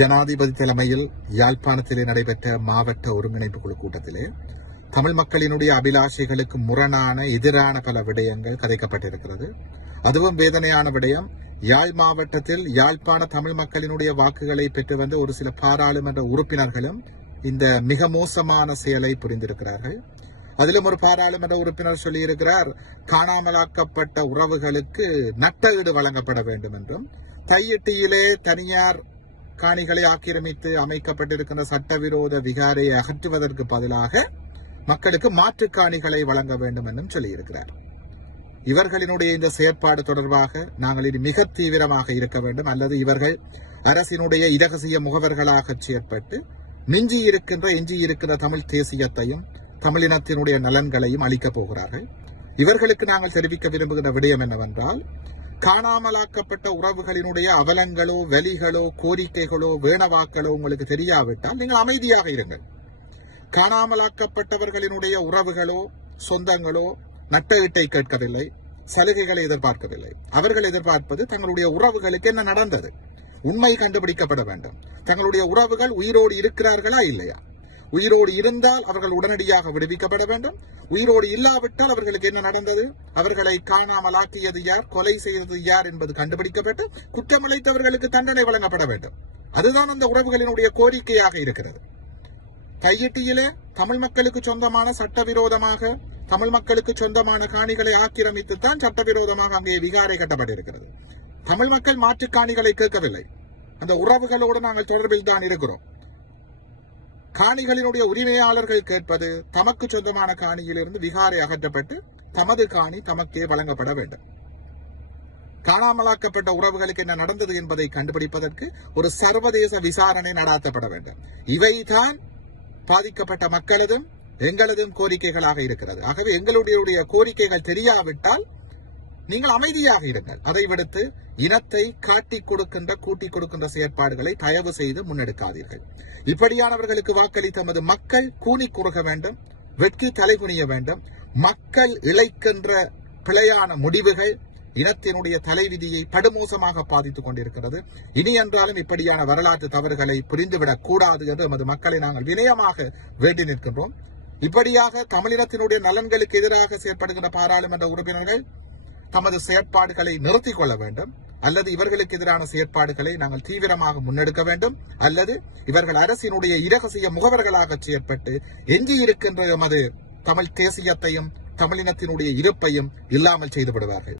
ஜனாதிபதி தலைமையில் யாழ்ப்பாணத்திலே நடைபெற்ற மாவட்ட ஒருங்கிணைப்பு குழு கூட்டத்திலே தமிழ் மக்களினுடைய அபிலாஷைகளுக்கு முரணான எதிரான பல விடயங்கள் கதைக்கப்பட்டிருக்கிறது. அதுவும் வேதனையான விடயம். யாழ் மாவட்டத்தில் யாழ்ப்பாண தமிழ் மக்களினுடைய வாக்குகளை பெற்று வந்த ஒரு சில பாராளுமன்ற உறுப்பினர்களும் இந்த மிக மோசமான செயலை புரிந்திருக்கிறார்கள். அதிலும் ஒரு பாராளுமன்ற உறுப்பினர் சொல்லியிருக்கிறார், காணாமலாக்கப்பட்ட உறவுகளுக்கு நட்டஈடு வழங்கப்பட வேண்டும் என்றும், தையிட்டியிலே தனியார் காணிகளை ஆக்கிரமித்து அமைக்கப்பட்டிருக்கின்ற சட்டவிரோத விகாரையை அகற்றுவதற்கு பதிலாக மக்களுக்கு மாற்று காணிகளை வழங்க வேண்டும் என்றும் சொல்லியிருக்கிறார். இவர்களினுடைய இந்த செயற்பாடு தொடர்பாக நாங்கள் இது மிக தீவிரமாக இருக்க வேண்டும், அல்லது இவர்கள் அரசினுடைய இரகசிய முகவர்களாக செயற்பட்டு எஞ்சியிருக்கின்ற தமிழ் தேசியத்தையும் தமிழினத்தினுடைய நலன்களையும் அளிக்கப் போகிறார்கள். இவர்களுக்கு நாங்கள் தெரிவிக்க விரும்புகின்ற விடயம் என்னவென்றால், காணாமலாக்கப்பட்ட உறவுகளினுடைய அவலங்களோ வலிகளோ கோரிக்கைகளோ வேணவாக்களோ உங்களுக்கு தெரியாவிட்டால் நீங்கள் அமைதியாக இருங்கள். காணாமலாக்கப்பட்டவர்களினுடைய உறவுகளோ சொந்தங்களோ நட்டஈட்டை கேட்கவில்லை, சலுகைகளை எதிர்பார்க்கவில்லை. அவர்கள் எதிர்பார்ப்பது தங்களுடைய உறவுகளுக்கு என்ன நடந்தது, உண்மை கண்டுபிடிக்கப்பட வேண்டும். தங்களுடைய உறவுகள் உயிரோடு இருக்கிறார்களா இல்லையா, உயிரோடு இருந்தால் அவர்கள் உடனடியாக விடுவிக்கப்பட வேண்டும். உயிரோடு இல்லாவிட்டால் அவர்களுக்கு என்ன நடந்தது, அவர்களை காணாமலாக்கியது யார், கொலை செய்தது யார் என்பது கண்டுபிடிக்கப்பட்டு குற்றமிழைத்தவர்களுக்கு தண்டனை வழங்கப்பட வேண்டும். அதுதான் அந்த உறவுகளினுடைய கோரிக்கையாக இருக்கிறது. தையிட்டியிலே தமிழ் மக்களுக்கு சொந்தமான சட்டவிரோதமாக தமிழ் மக்களுக்கு சொந்தமான காணிகளை ஆக்கிரமித்துத்தான் சட்டவிரோதமாக அங்கே விகாரை கட்டப்பட்டிருக்கிறது. தமிழ் மக்கள் மாற்று காணிகளை கேட்கவில்லை. அந்த உறவுகளோடு நாங்கள் தொடர்பில் தான் இருக்கிறோம். காணிகளினுடைய உரிமையாளர்கள் கேட்பது தமக்கு சொந்தமான காணியிலிருந்து விகாரை அகற்றப்பட்டு தமது காணி தமக்கே வழங்கப்பட வேண்டும். காணாமலாக்கப்பட்ட உறவுகளுக்கு என்ன நடந்தது என்பதை கண்டுபிடிப்பதற்கு ஒரு சர்வதேச விசாரணை நடாத்தப்பட வேண்டும். இவைதான் பாதிக்கப்பட்ட மக்களதும் எங்களதும் கோரிக்கைகளாக இருக்கிறது. ஆகவே எங்களுடைய கோரிக்கைகள் தெரியாவிட்டால் நீங்கள் அமைதியாக இருங்கள். அதை விடுத்து இனத்தை காட்டிக் கொடுக்கின்ற கூட்டிக் கொடுக்கின்ற செயற்பாடுகளை தயவு செய்து முன்னெடுக்காதீர்கள். இப்படியானவர்களுக்கு வாக்களித்த நமது மக்கள் கூனி குறுக வேண்டும், வெட்கி தலைகுனிய வேண்டும். மக்கள் இழைக்கின்ற பிழையான முடிவுகள் இனத்தினுடைய தலைவிதியை படுமோசமாக பாதித்துக் கொண்டிருக்கிறது. இனி என்றாலும் இப்படியான வரலாற்று தவறுகளை புரிந்துவிடக் கூடாது என்று நமது மக்களை நாங்கள் வினயமாக வேண்டி நிற்கின்றோம். இப்படியாக தமிழினத்தினுடைய நலன்களுக்கு எதிராக செயற்படுகின்ற பாராளுமன்ற உறுப்பினர்கள் தமது செயற்பாடுகளை நிறுத்திக் கொள்ள வேண்டும், அல்லது இவர்களுக்கு எதிரான செயற்பாடுகளை நாங்கள் தீவிரமாக முன்னெடுக்க வேண்டும், அல்லது இவர்கள் அரசினுடைய இரகசிய முகவர்களாக செயற்பட்டு எஞ்சியிருக்கின்ற எமது தமிழ் தேசியத்தையும் தமிழினத்தினுடைய இருப்பையும் இல்லாமல் செய்து விடுவார்கள்.